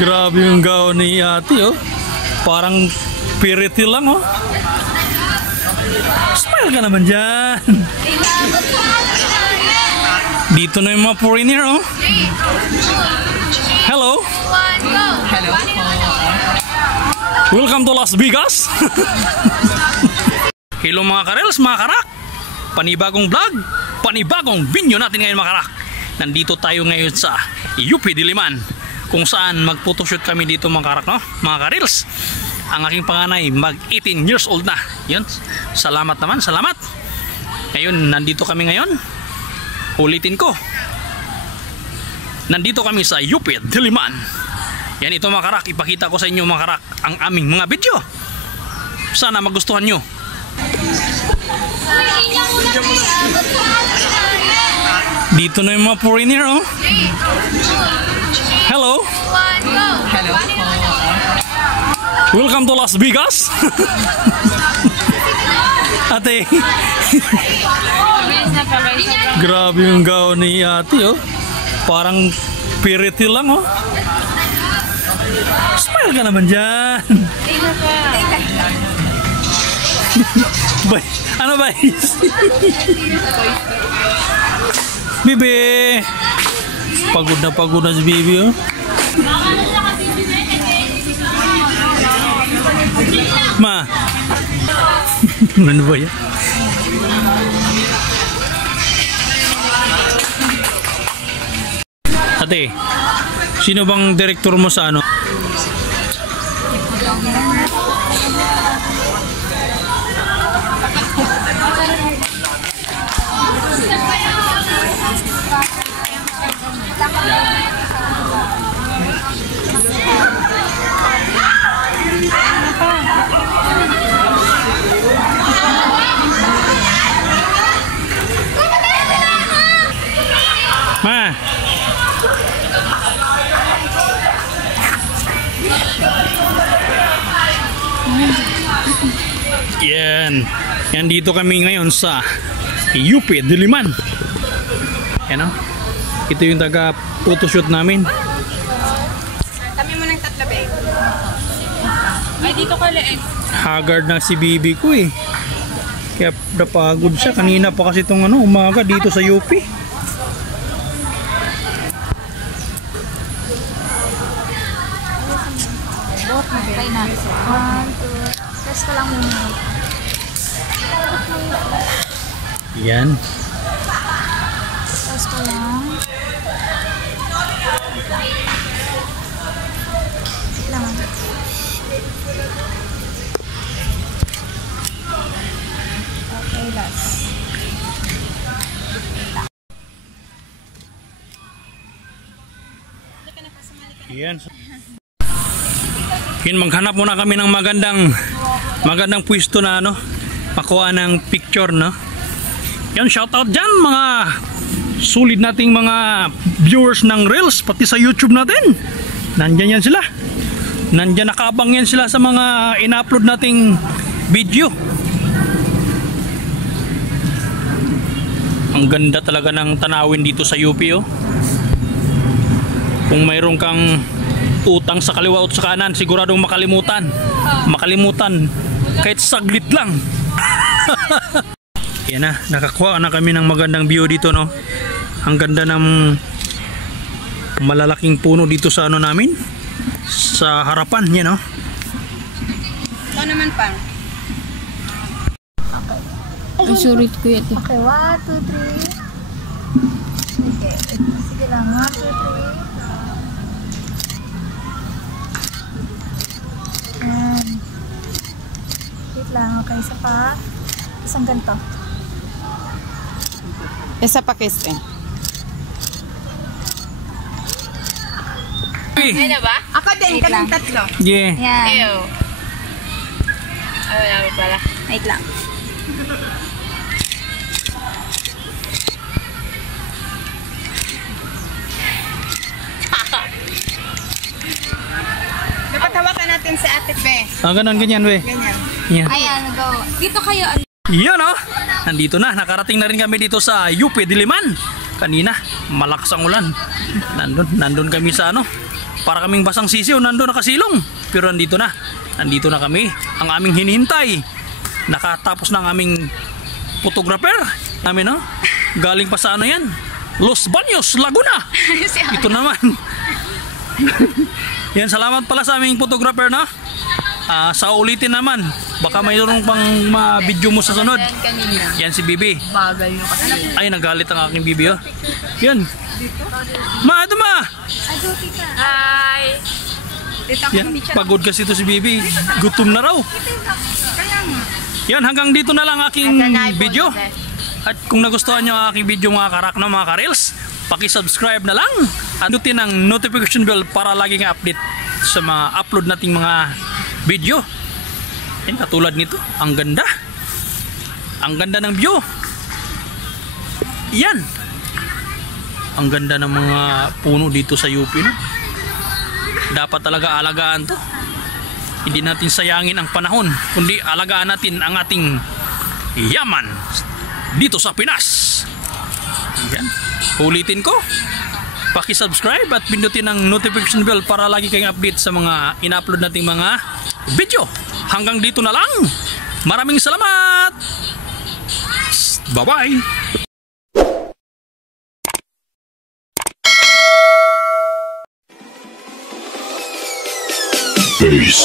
Grabe yung gown ni ate, oh. Parang piriti lang, oh. Smile ka naman dyan. Dito na yung mga foreigner, oh. Hello. Hello. Welcome to Las Vegas. Hello mga karels, mga karak. Panibagong vlog, panibagong video natin ngayon mga karak. Nandito tayo ngayon sa UP Diliman, kung saan mag-photoshoot kami dito mga karak, no? Mga karels. Ang aking panganay mag 18 years old na. Yun. Salamat naman, salamat. Ngayon, nandito kami ngayon. Ulitin ko. Nandito kami sa UP Diliman. Yan, ito mga karak, ipakita ko sa inyo mga karak ang aming mga video. Sana magustuhan nyo. Dito na yung mga foreigner, oh. Hello. Hello. Welcome to Las Vegas. Ate. Grabe yung gown ni ate, oh. Parang piriti lang, oh. Smile ka naman dyan. Ano ba? Bibi. Pagod na si Bibi, oh. Ma. Ano ba yan? Ate, sino bang direktor mo sa ano? Ma. Yan dito kami ngayon sa UP Diliman. Yan, oh. Ito yung taga photoshoot namin. Kami mo ng tatlo, babe. Ay, dito ka leeg. Haggard na si Bibi ko, eh. Kaya napagod siya. Kanina pa kasi itong umaga dito sa UP. Try na. 1, 2. Press ko lang muna. Yan. Press ko lang. Wait lang. Okay, last. Yan. Yun, maghanap muna kami ng magandang pwesto na makuha ng picture, no. Yan, shoutout dyan mga sulit nating mga viewers ng Reels, pati sa YouTube natin. Nandyan yan sila. Nandyan, nakabang yan sila sa mga in-upload nating video. Ang ganda talaga ng tanawin dito sa UP, oh. Kung mayroon kang utang sa kaliwa at sa kanan, siguradong makalimutan kahit saglit lang. Yan na, nakakuha na kami ng magandang view dito, no. Ang ganda ng malalaking puno dito sa namin, sa harapan yan, no. Ito naman pang. Okay. Ang surit ko yun. Okay, 1, 2, 3. Okay, sige lang, 1, 2, 3. Wait lang, okay, isa pa. Isang ganito. Isa pa kiss, eh. Ay, na ba? Ako din, kaming tatlo. Yeah. Yan. Ew. Ay, wala pala. Wait lang. Dapat hawakan natin si Ate Be. Ganyan, we. Ganyan. Yan. Ayan, go. Dito kayo. Yan, oh. Nandito na, nakarating na rin kami dito sa UP Diliman. kanina malakas ang ulan. Nandun kami sa ano, para kaming basang sisiw, nandun nakasilong. Pero nandito na kami, ang aming hinihintay. Nakatapos na ang aming photographer namin, no? Galing pa sa ano yan, Los Baños, Laguna. Ito naman. Yan, salamat pala sa aming photographer, no? Sa ulitin naman, baka mayroon pang ma-video mo sa sunod. Kanina. Yan si Bibi. Bagal yung kasi. Ay, nagalit ang aking Bibi, oh. Yan. Ma, ito ma. Hi! Dito ako Yan, pagod kasi ito si Bibi. Gutom na raw. Yan, hanggang dito na lang aking video. At kung nagustuhan nyo ang aking video mga karak na mga karels, paki-subscribe na lang. At dutin ang notification bell para laging update sa mga upload nating mga video. Yan, katulad nito. Ang ganda. Ang ganda ng view. Yan. Ang ganda ng mga puno dito sa UP, no? Dapat talaga alagaan to. Hindi natin sayangin ang panahon, kundi alagaan natin ang ating yaman dito sa Pinas. Yan. Ulitin ko, paki-subscribe at pindutin ang notification bell para lagi kayong update sa mga ina-upload nating mga video. Hanggang dito na lang. Maraming salamat. Bye-bye. Peace.